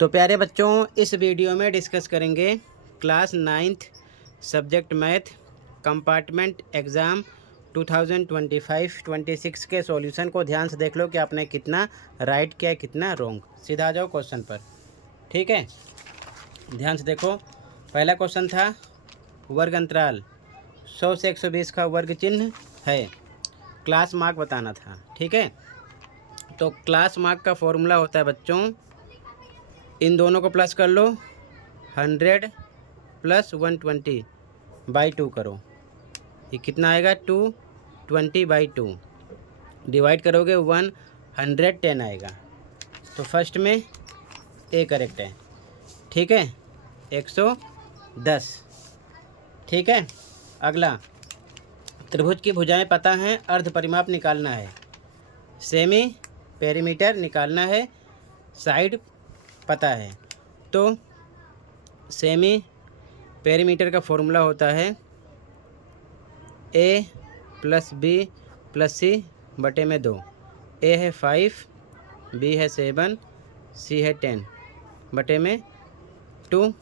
तो प्यारे बच्चों, इस वीडियो में डिस्कस करेंगे class 9th subject math compartment exam 2025-26 के सॉल्यूशन को ध्यान से देख लो कि आपने कितना राइट किया है, कितना रॉन्ग। सीधा आ जाओ क्वेश्चन पर। ठीक है, ध्यान से देखो। पहला क्वेश्चन था वर्ग अंतराल 100 से 120 का वर्ग चिन्ह है, क्लास मार्क बताना था। ठीक है, तो क्लास मार्क का फॉर्मूला होता है बच्चों, इन दोनों को प्लस कर लो, 100 + 120/2 करो। ये कितना आएगा? 220/2 डिवाइड करोगे 110 आएगा। तो फर्स्ट में ए करेक्ट है। ठीक है, 110। ठीक है, अगला त्रिभुज की भुजाएं पता है, अर्ध परिमाप निकालना है, सेमी पेरीमीटर निकालना है, साइड पता है। तो सेमी पेरीमीटर का फॉर्मूला होता है a + b + c/2। a है 5, b है 7, c है 10/2।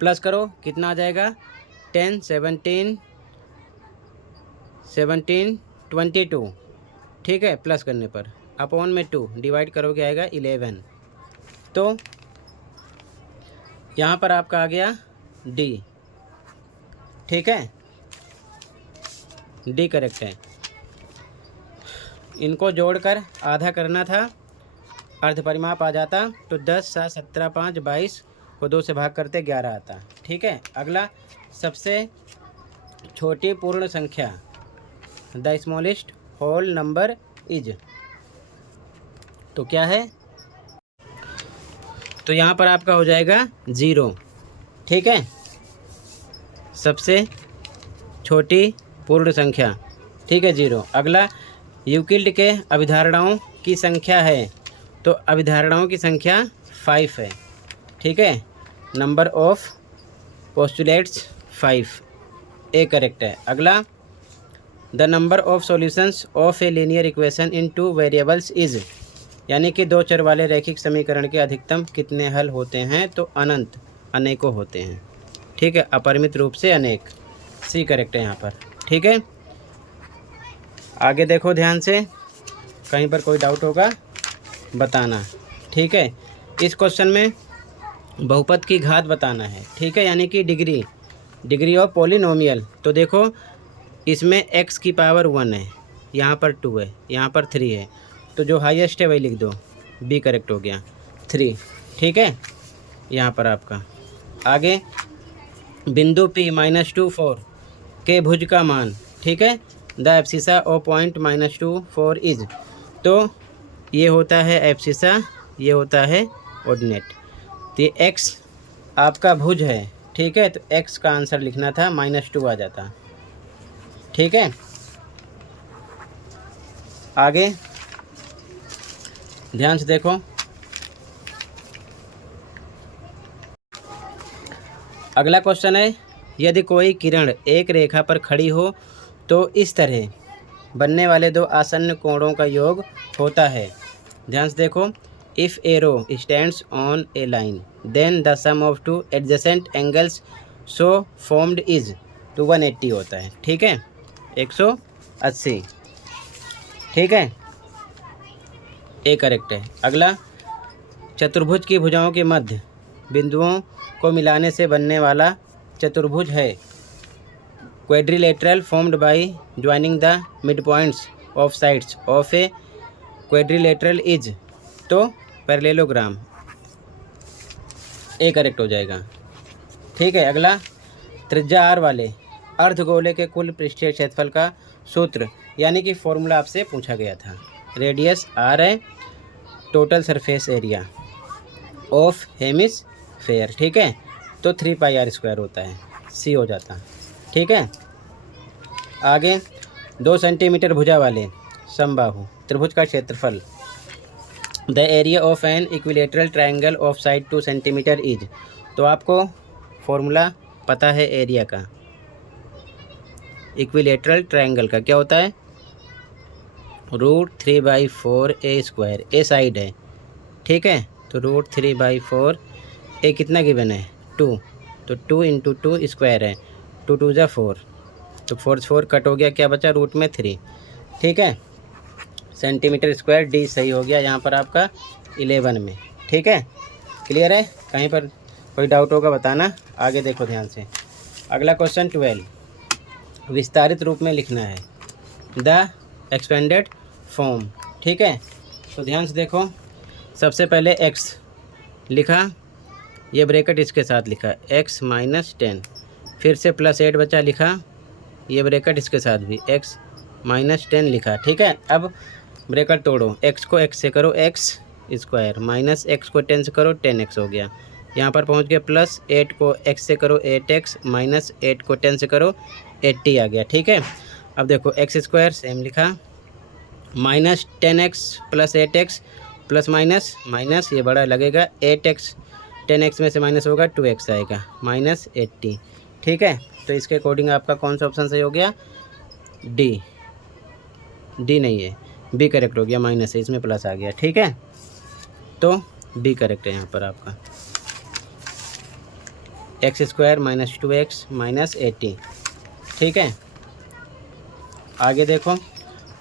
प्लस करो, कितना आ जाएगा? 10, 17, 22। ठीक है, प्लस करने पर अपॉन में 2 डिवाइड करोगे आएगा 11। तो यहाँ पर आपका आ गया डी। ठीक है, डी करेक्ट है। इनको जोड़कर आधा करना था, अर्ध परिमाप आ जाता। तो 10, 7, 17, 5, 22 को 2 से भाग करते 11 आता। ठीक है, अगला सबसे छोटी पूर्ण संख्या, the smallest whole number is, तो क्या है? तो यहाँ पर आपका हो जाएगा 0। ठीक है, सबसे छोटी पूर्ण संख्या, ठीक है, 0। अगला यूक्लिड के अभिधारणाओं की संख्या है, तो अभिधारणाओं की संख्या 5 है। ठीक है, number of postulates 5, A correct है। अगला the number of solutions of a linear equation in 2 variables is, यानी कि 2 चर वाले रैखिक समीकरण के अधिकतम कितने हल होते हैं? तो अनंत, अनेकों होते हैं। ठीक है, अपरिमित रूप से अनेक, सी करेक्ट है यहाँ पर। ठीक है, आगे देखो ध्यान से, कहीं पर कोई डाउट होगा बताना। ठीक है, इस क्वेश्चन में बहुपद की घात बताना है। ठीक है, यानी कि डिग्री ऑफ पॉलिनोमियल। तो देखो, इसमें x की पावर 1 है, यहाँ पर 2 है, यहाँ पर 3 है, तो जो हाईएस्ट है वही लिख दो, बी करेक्ट हो गया, 3। ठीक है, यहाँ पर आपका आगे बिंदु P -2, 4 के भुज का मान। ठीक है, the abscissa of point -2, 4 is, तो ये होता है एब्सिसा, ये होता है ऑर्डिनेट। तो ये x आपका भुज है। ठीक है, तो x का आंसर लिखना था, -2 आ जाता। ठीक है, आगे ध्यान से देखो, अगला क्वेश्चन है, यदि कोई किरण एक रेखा पर खड़ी हो तो इस तरह बनने वाले 2 आसन्न कोणों का योग होता है। ध्यान से देखो, if arrow stands on a line then the sum of 2 adjacent angles so formed is, तो 180 होता है। ठीक है, 180। ठीक है, ए करेक्ट है। अगला चतुर्भुज की भुजाओं के मध्य बिंदुओं को मिलाने से बनने वाला चतुर्भुज है quadrilateral formed by joining the mid points of sides of a quadrilateral is, तो पैरेललोग्राम, ए करेक्ट हो जाएगा। ठीक है, अगला त्रिज्या r वाले अर्धगोले के कुल पृष्ठीय क्षेत्रफल का सूत्र, यानी कि फॉर्मूला आपसे पूछा गया था। रेडियस r है, total surface area of hemisphere. ठीक है, तो 3πr² होता है, सी हो जाता। ठीक है, आगे 2 सेंटीमीटर भुजा वाले समबाहु त्रिभुज का क्षेत्रफल, the area of an equilateral triangle of side 2 centimetre is, तो आपको फॉर्मूला पता है एरिया का, इक्विलेटरल ट्रायंगल का क्या होता है? √3/4 a²। ए साइड है। ठीक है, तो √3/4। ए कितना गिवन है 2, तो 2 × 2 स्क्वायर है, 2 2 ज़ा 4, तो 4 4 कट हो गया, क्या बचा रूट में 3। ठीक है, सेंटीमीटर स्क्वायर डी सही हो गया यहाँ पर आपका 11 में। ठीक है, क्लियर है? कहीं पर कोई डाउट होगा बताना। आगे देखो ध्यान से, अगला क्वेश्चन 12 विस्तारित रूप में लिखना है, द एक्सपेंडेड फॉर्म। ठीक है, तो ध्यान से देखो, सबसे पहले x लिखा, ये ब्रैकेट इसके साथ लिखा x - 10, फिर से +8 बचा लिखा, ये ब्रैकेट इसके साथ भी x - 10 लिखा। ठीक है, अब ब्रैकेट तोड़ो, x को x से करो x स्क्वायर, -x को 10 से करो 10x हो गया। यहाँ पर पहुँच गए, +8 को x से करो 8x, -8 को 10 से करो 80 आ गया। ठीक है, अब देखो x स्क्वायर सेम लिखा, -10x + 8x प्लस माइनस ये बड़ा लगेगा 8x, 10x में से माइनस होगा 2x आएगा, -80। ठीक है, तो इसके अकॉर्डिंग आपका कौन सा ऑप्शन सही हो गया? डी नहीं है, बी करेक्ट हो गया, माइनस है इसमें प्लस आ गया। ठीक है, तो बी करेक्ट है यहाँ पर आपका, x² - 2x - 80। ठीक है, आगे देखो,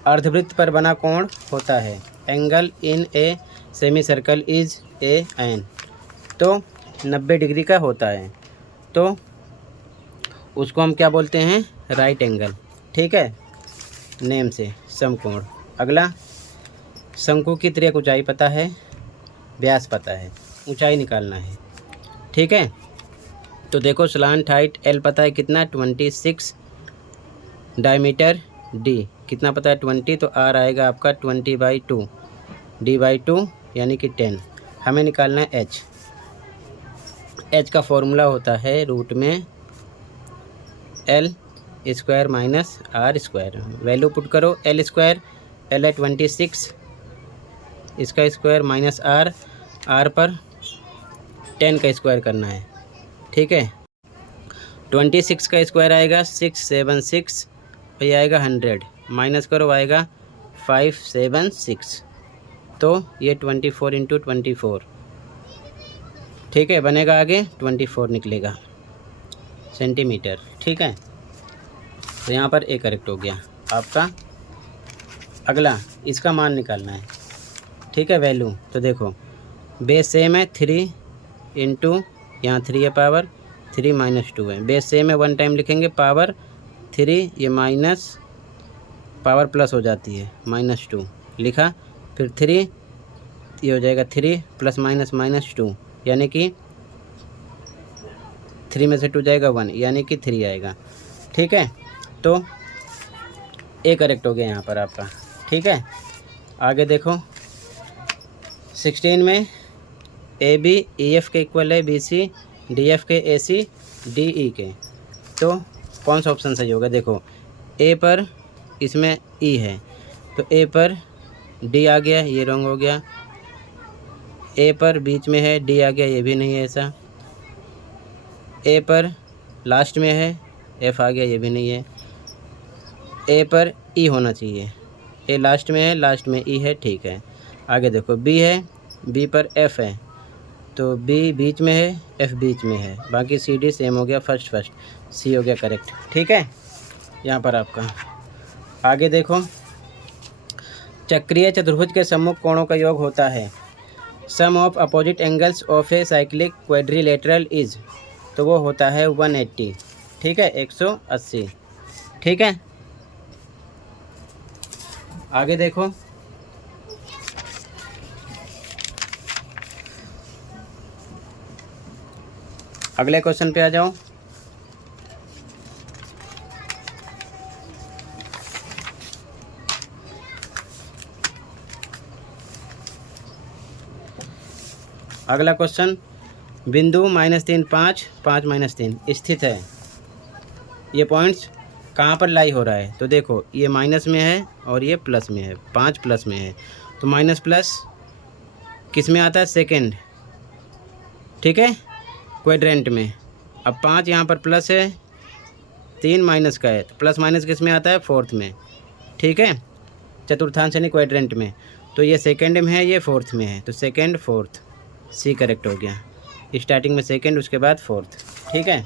अर्धवृत्त पर बना कोण होता है, angle in a semi circle is a an, तो 90 डिग्री का होता है, तो उसको हम क्या बोलते हैं? Right angle. ठीक है, नेम से समकोण। अगला, शंकु की तिर्यक ऊंचाई पता है, व्यास पता है, ऊंचाई निकालना है। ठीक है, तो देखो स्लांट हाइट एल पता है कितना 26, डायमीटर डी कितना पता है 20, तो आर आएगा आपका 20/2, d/2 यानी कि 10। हमें निकालना है एच। एच का फॉर्मूला होता है रूट में L² - R²। वैल्यू पुट करो, L² L है 26, इसका स्क्वायर माइनस R पर 10 का स्क्वायर करना है। ठीक है, 26 का स्क्वायर आएगा 676, ये आएगा 100, माइनस करो आएगा 576, तो ये 24 × 24। ठीक है, बनेगा आगे 24 निकलेगा सेंटीमीटर। ठीक है, तो यहाँ पर ए करेक्ट हो गया आपका। अगला, इसका मान निकालना है। ठीक है, वैल्यू तो देखो, बेस सेम है 3 × यहाँ 3 है पावर 3 - 2 है, बेस सेम है 1 टाइम लिखेंगे पावर 3, ये माइनस पावर प्लस हो जाती है -2 लिखा, फिर 3 ये हो जाएगा 3 ± -2 यानी कि 3 में से 2 जाएगा 1 यानी कि 3 आएगा। ठीक है, तो ए करेक्ट हो गया यहाँ पर आपका। ठीक है, आगे देखो 16 में AB EF के इक्वल है BC DF के AC DE के, तो कौन सा ऑप्शन सही होगा? देखो ए पर इसमें E है, तो ए पर D आ गया, ये रॉन्ग हो गया। ए पर बीच में है, D आ गया, ये भी नहीं है ऐसा। ए पर लास्ट में है, F आ गया, ये भी नहीं है। ए पर E होना चाहिए, ए लास्ट में है, लास्ट में E है। ठीक है, आगे देखो B है, B पर F है, तो B बीच में है, F बीच में है, बाकी CD सेम हो गया, फर्स्ट C हो गया करेक्ट। ठीक है, यहाँ पर आपका। आगे देखो, चक्रीय चतुर्भुज के सम्मुख कोणों का योग होता है, sum of opposite angles of a cyclic quadrilateral is, तो वो होता है 180। ठीक है, 180। ठीक है, आगे देखो, अगले क्वेश्चन पे आ जाओ। अगला क्वेश्चन, बिंदु -3 5 5 -3 स्थित है, ये पॉइंट्स कहाँ पर लाई हो रहा है? तो देखो ये माइनस में है और ये प्लस में है, 5 प्लस में है, तो माइनस प्लस किस में आता है? सेकंड। ठीक है, क्वाड्रेंट में। अब 5 यहाँ पर प्लस है, 3 माइनस का है, तो प्लस माइनस किस में आता है? फोर्थ में। ठीक है, चतुर्थांश यानी क्वाड्रेंट में, तो ये सेकंड में है, ये फोर्थ में है, तो सेकंड फोर्थ। सी करेक्ट हो गया। स्टार्टिंग में सेकंड, उसके बाद फोर्थ। ठीक है,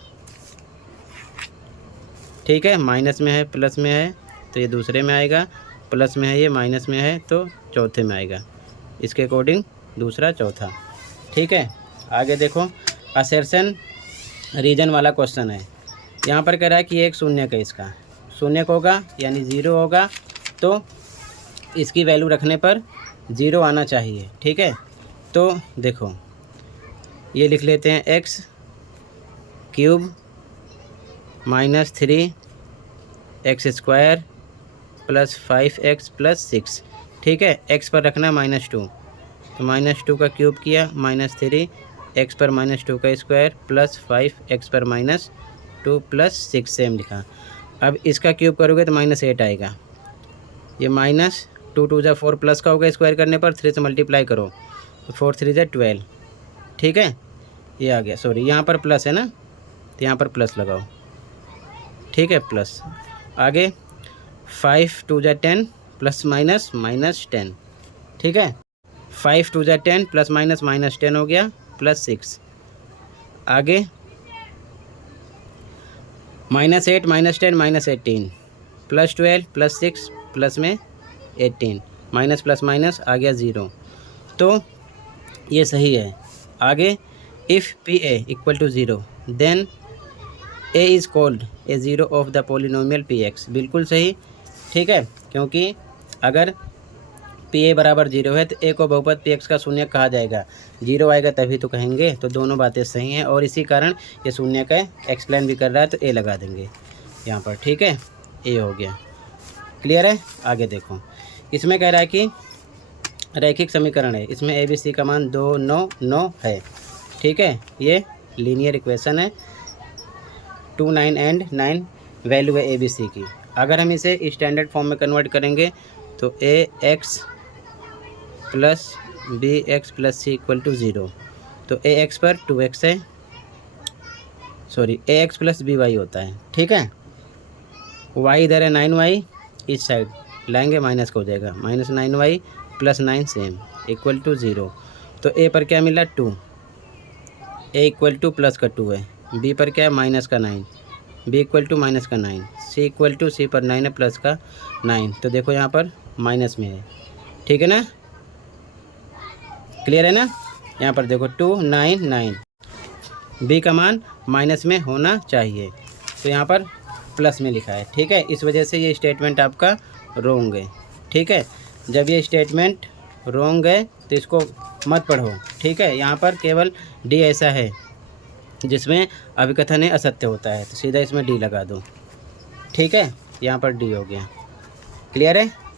ठीक है। माइनस में है, प्लस में है तो ये दूसरे में आएगा, प्लस में है ये, माइनस में है तो चौथे में आएगा। इसके अकॉर्डिंग दूसरा, चौथा। ठीक है, आगे देखो, असर्शन रीजन वाला क्वेश्चन है। यहाँ पर कह रहा है कि एक शून्य का, इसका शून्य का होगा यानी 0 होगा, तो इसकी वैल्यू रखने पर 0 आना चाहिए। ठीक है, तो देखो ये लिख लेते हैं x cube minus 3x² plus 5x plus 6। ठीक है, x पर रखना -2, तो -2 का क्यूब किया, -3 x पर -2 का स्क्वायर प्लस 5x पर -2 प्लस 6 सेम लिखा। अब इसका क्यूब करोगे तो -8 आएगा। ये -2 2 जा 4 प्लस का होगा, स्क्वायर करने पर 3 से मल्टीप्लाई करो तो 4 3 जा 12। ठीक है, ये आ गया। सॉरी, यहाँ पर प्लस है ना, तो यहाँ पर प्लस लगाओ। ठीक है, प्लस। आगे 5 2 जा 10 प्लस माइनस -10। ठीक है, 5 2 जा 10 प्लस माइनस -10 हो गया, प्लस 6। आगे -8 -10 -18 प्लस 12 प्लस 6 प्लस में 18, माइनस प्लस माइनस आ गया 0, तो ये सही है। आगे if PA = 0 then A is called a zero of the polynomial PX। बिल्कुल सही। ठीक है, क्योंकि अगर PA बराबर 0 है तो A को बहुपद PX का शून्य कहा जाएगा। 0 आएगा तभी तो कहेंगे, तो दोनों बातें सही हैं और इसी कारण ये शून्य का एक्सप्लेन भी कर रहा है, तो A लगा देंगे यहाँ पर। ठीक है, A हो गया। क्लियर है। आगे देखो, इसमें कह रहा है कि रैखिक समीकरण है, इसमें ABC का मान 2 9 9 है। ठीक है, ये लीनियर इक्वेशन है, 2 9 एंड 9 वैल्यू है ABC की। अगर हम इसे स्टैंडर्ड फॉर्म में कन्वर्ट करेंगे तो AX plus BX plus C = 0, तो AX पर 2x है, सॉरी AX प्लस BY होता है। ठीक है, y इधर है 9y, इस साइड लाएंगे माइनस का हो जाएगा, -9y प्लस 9 सेम = 0, तो A पर क्या मिला 2, A = प्लस का 2 है, B पर क्या है माइनस का 9, B = माइनस का 9, C पर 9 है प्लस का 9, तो देखो यहाँ पर माइनस में है। ठीक है ना, क्लियर है ना। यहाँ पर देखो 2 9 9, B का मान माइनस में होना चाहिए, तो यहाँ पर प्लस में लिखा है। ठीक है, इस वजह से ये स्टेटमेंट आपका रॉन्ग है। ठीक है, जब ये स्टेटमेंट रॉन्ग है तो इसको मत पढ़ो। ठीक है, यहाँ पर केवल D ऐसा है जिसमें अभिकथन असत्य होता है, तो सीधा इसमें D लगा दो। ठीक है, यहाँ पर D हो गया। क्लियर है।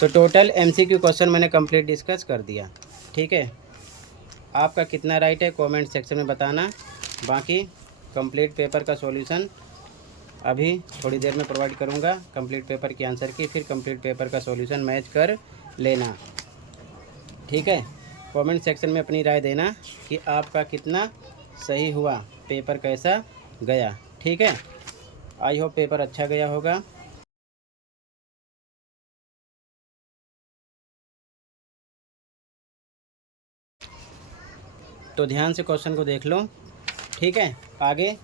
तो टोटल MCQ क्वेश्चन मैंने कंप्लीट डिस्कस कर दिया। ठीक है, आपका कितना राइट है कमेंट सेक्शन में बताना। बाकी कंप्लीट पेपर का सॉल्यूशन अभी थोड़ी देर में प्रोवाइड करूँगा, कंप्लीट पेपर की आंसर की, फिर कंप्लीट पेपर का सॉल्यूशन मैच कर लेना। ठीक है, कमेंट सेक्शन में अपनी राय देना कि आपका कितना सही हुआ, पेपर कैसा गया। ठीक है, आई होप पेपर अच्छा गया होगा। तो ध्यान से क्वेश्चन को देख लो। ठीक है, आगे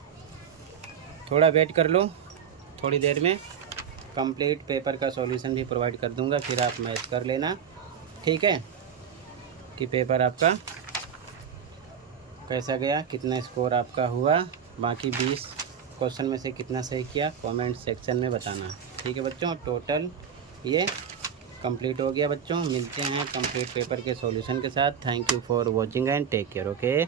थोड़ा वेट कर लो, थोड़ी देर में कंप्लीट पेपर का सॉल्यूशन भी प्रोवाइड कर दूंगा, फिर आप मैच कर लेना। ठीक है, कि पेपर आपका कैसा गया, कितना स्कोर आपका हुआ, बाकी 20 क्वेश्चन में से कितना सही किया कमेंट सेक्शन में बताना। ठीक है बच्चों, टोटल ये कंप्लीट हो गया बच्चों। मिलते हैं कंप्लीट पेपर के सॉल्यूशन के साथ। Thank you for watching and take care. Okay.